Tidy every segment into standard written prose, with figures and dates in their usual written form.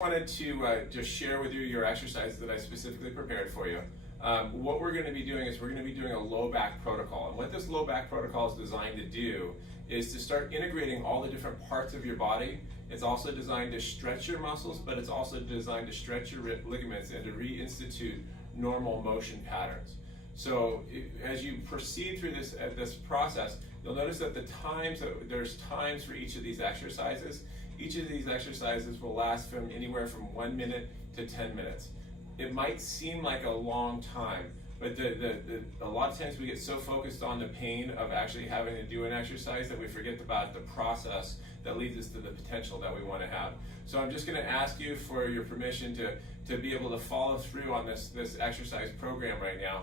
Wanted to just share with you your exercises that I specifically prepared for you. What we're going to be doing is we're going to be doing a low back protocol. And what this low back protocol is designed to do is to start integrating all the different parts of your body. It's also designed to stretch your muscles, but it's also designed to stretch your ligaments and to reinstitute normal motion patterns. So as you proceed through this process, you'll notice that there's times for each of these exercises. Each of these exercises will last from anywhere from 1 minute to 10 minutes. It might seem like a long time, but a lot of times we get so focused on the pain of actually having to do an exercise that we forget about the process that leads us to the potential that we want to have. So I'm just going to ask you for your permission to be able to follow through on this exercise program right now.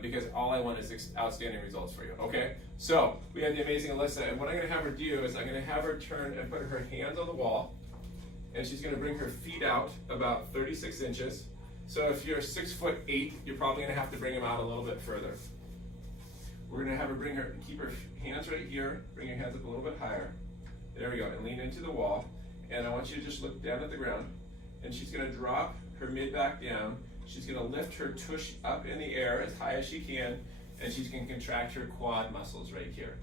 Because all I want is outstanding results for you, okay? So, we have the amazing Alyssa, and what I'm going to have her do is I'm going to have her turn and put her hands on the wall, and she's going to bring her feet out about 36 inches. So if you're 6'8", you're probably going to have to bring them out a little bit further. We're going to have her keep her hands right here, bring your hands up a little bit higher. There we go, and lean into the wall. And I want you to just look down at the ground, and she's going to drop her mid-back down. She's going to lift her tush up in the air as high as she can, and she's going to contract her quad muscles right here.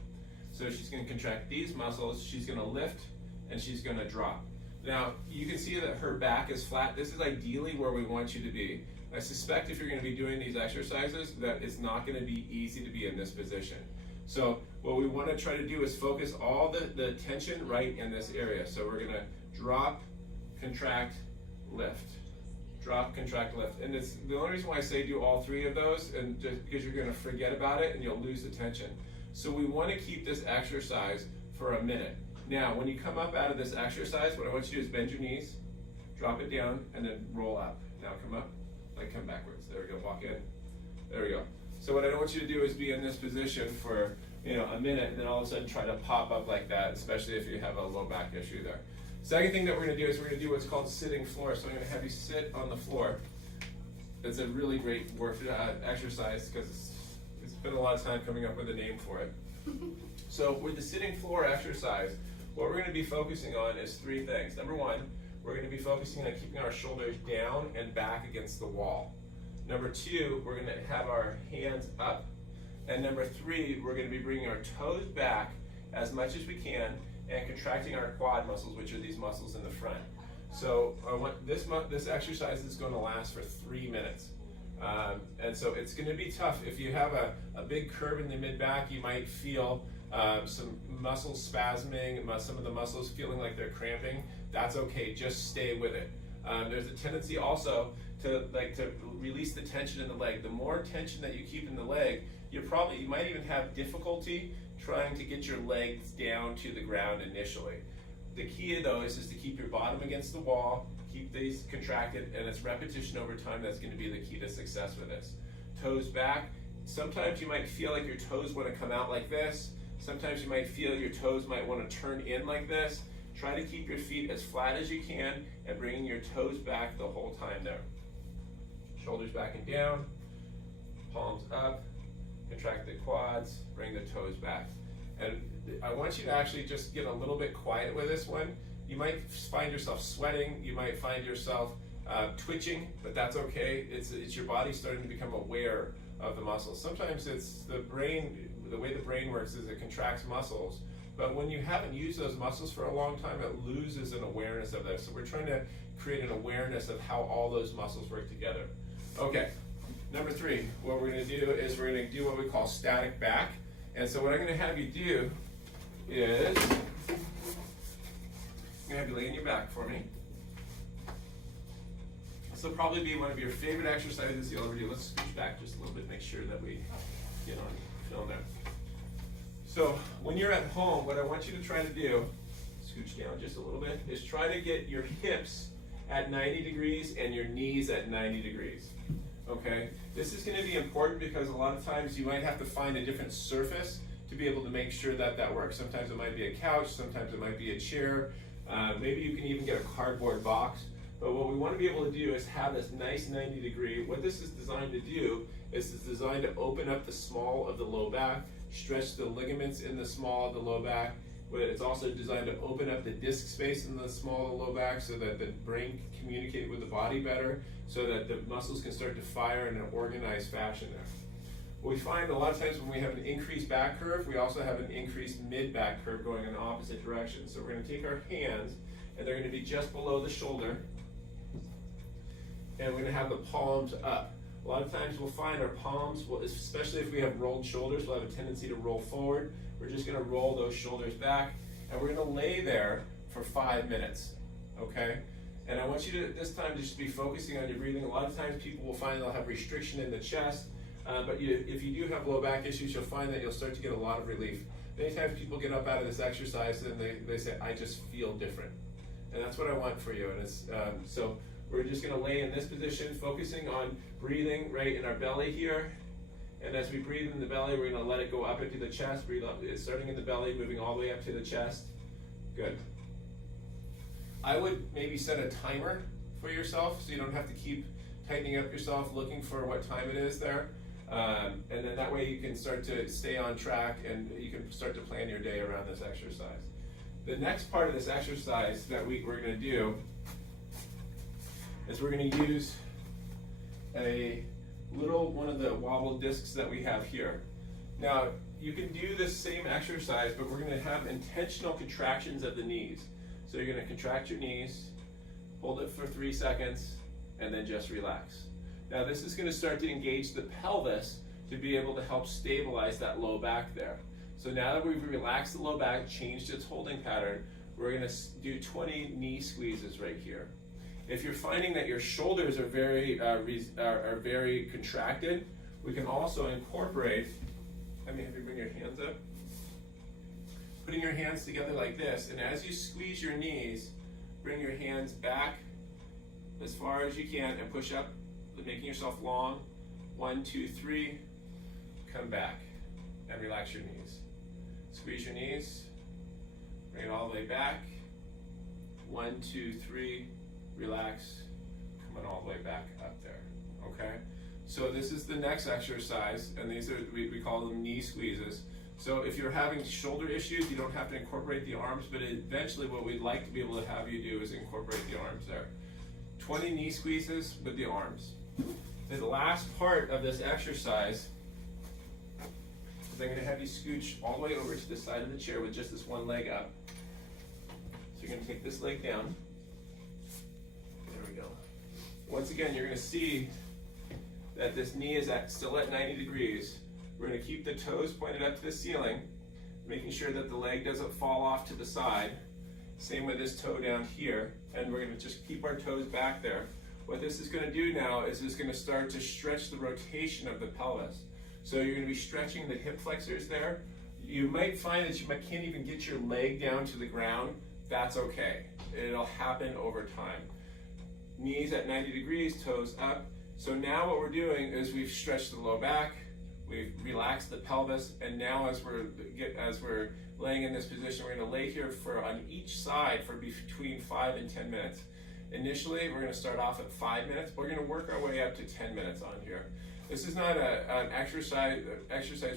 So she's going to contract these muscles, she's going to lift, and she's going to drop. Now, you can see that her back is flat. This is ideally where we want you to be. I suspect if you're going to be doing these exercises that it's not going to be easy to be in this position. So what we want to try to do is focus all the tension right in this area. So we're going to drop, contract, lift. Drop, contract, lift. And it's the only reason why I say do all three of those, and just because you're going to forget about it and you'll lose the tension. So we want to keep this exercise for a minute. Now, when you come up out of this exercise, what I want you to do is bend your knees, drop it down, and then roll up. Now come up, come backwards. There we go, walk in. There we go. So what I don't want you to do is be in this position for a minute, and then all of a sudden try to pop up like that, especially if you have a low back issue there. Second thing that we're going to do is we're going to do what's called sitting floor. So I'm going to have you sit on the floor. It's a really great exercise because it's been a lot of time coming up with a name for it. So with the sitting floor exercise, what we're going to be focusing on is three things. Number one, we're going to be focusing on keeping our shoulders down and back against the wall. Number two, we're going to have our hands up. And number three, we're going to be bringing our toes back as much as we can and contracting our quad muscles, which are these muscles in the front. So this exercise is going to last for 3 minutes. And so it's going to be tough. If you have a big curve in the mid-back, you might feel some muscles spasming, some of the muscles feeling like they're cramping. That's okay, just stay with it. There's a tendency also to release the tension in the leg. The more tension that you keep in the leg, you might even have difficulty trying to get your legs down to the ground initially. The key though is to keep your bottom against the wall, keep these contracted, and it's repetition over time that's going to be the key to success with this. Toes back. Sometimes you might feel like your toes want to come out like this. Sometimes you might feel your toes might want to turn in like this. Try to keep your feet as flat as you can and bringing your toes back the whole time there. Shoulders back and down, palms up, contract the quads, bring the toes back. And I want you to actually just get a little bit quiet with this one. You might find yourself sweating, you might find yourself twitching, but that's okay. It's your body starting to become aware of the muscles. Sometimes it's the brain, the way the brain works is it contracts muscles, but when you haven't used those muscles for a long time, it loses an awareness of this. So we're trying to create an awareness of how all those muscles work together. Okay, number three, what we're going to do is we're going to do what we call static back. And so what I'm going to have you do is, I'm going to have you lay on your back for me. This will probably be one of your favorite exercises you'll ever do. Let's scooch back just a little bit, make sure that we get on film there. So when you're at home, what I want you to try to do, scooch down just a little bit, is try to get your hips at 90 degrees and your knees at 90 degrees. Okay, this is going to be important because a lot of times you might have to find a different surface to be able to make sure that works. Sometimes it might be a couch, sometimes it might be a chair, maybe you can even get a cardboard box. But what we want to be able to do is have this nice 90 degree. What this is designed to do is it's designed to open up the small of the low back, stretch the ligaments in the small of the low back, It's also designed to open up the disc space in the small and low back so that the brain can communicate with the body better, so that the muscles can start to fire in an organized fashion there. We find a lot of times when we have an increased back curve, we also have an increased mid-back curve going in the opposite direction. So we're going to take our hands, and they're going to be just below the shoulder, and we're going to have the palms up. A lot of times we'll find our palms, especially if we have rolled shoulders, we'll have a tendency to roll forward. We're just going to roll those shoulders back, and we're going to lay there for 5 minutes, okay? And I want you to, this time, just be focusing on your breathing. A lot of times people will find they'll have restriction in the chest, but if you do have low back issues, you'll find that you'll start to get a lot of relief. Many times people get up out of this exercise and they say, I just feel different. And that's what I want for you. And it's, so we're just going to lay in this position, focusing on breathing right in our belly here. And as we breathe in the belly, we're going to let it go up into the chest. Breathe up, it's starting in the belly, moving all the way up to the chest. Good. I would maybe set a timer for yourself so you don't have to keep tightening up yourself, looking for what time it is there. And then that way you can start to stay on track and you can start to plan your day around this exercise. The next part of this exercise that we're going to do is we're going to use one of the wobble discs that we have here. Now, you can do this same exercise, but we're going to have intentional contractions of the knees. So you're going to contract your knees, hold it for 3 seconds, and then just relax. Now this is going to start to engage the pelvis to be able to help stabilize that low back there. So now that we've relaxed the low back, changed its holding pattern, we're going to do 20 knee squeezes right here. If you're finding that your shoulders are very contracted, we can also incorporate, have you bring your hands up, putting your hands together like this, and as you squeeze your knees, bring your hands back as far as you can and push up, making yourself long. 1, 2, 3, come back and relax your knees. Squeeze your knees, bring it all the way back. 1, 2, 3, relax, coming all the way back up there, okay? So this is the next exercise, and these are, we call them knee squeezes. So if you're having shoulder issues, you don't have to incorporate the arms, but eventually what we'd like to be able to have you do is incorporate the arms there. 20 knee squeezes with the arms. The last part of this exercise is I'm going to have you scooch all the way over to the side of the chair with just this one leg up. So you're going to take this leg down. There we go. Once again, you're going to see that this knee is still at 90 degrees. We're going to keep the toes pointed up to the ceiling, making sure that the leg doesn't fall off to the side. Same with this toe down here, and we're going to just keep our toes back there. What this is going to do now is it's going to start to stretch the rotation of the pelvis. So you're going to be stretching the hip flexors there. You might find that you can't even get your leg down to the ground. That's okay. It'll happen over time. Knees at 90 degrees, toes up. So now what we're doing is we've stretched the low back, we've relaxed the pelvis, and now as we're laying in this position, we're going to lay here on each side for between 5 and 10 minutes. Initially, we're going to start off at 5 minutes, but we're going to work our way up to 10 minutes on here. This is not an exercise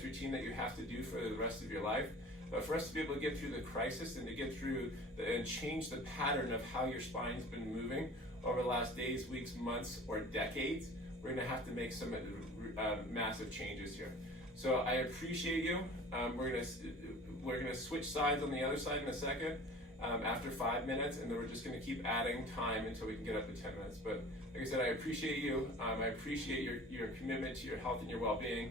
routine that you have to do for the rest of your life, but for us to be able to get through the crisis and to get through and change the pattern of how your spine's been moving over the last days, weeks, months, or decades, we're going to have to make some massive changes here. So I appreciate you. We're going to switch sides on the other side in a second. After 5 minutes, and then we're just going to keep adding time until we can get up to 10 minutes. But like I said, I appreciate you. I appreciate your commitment to your health and your well-being.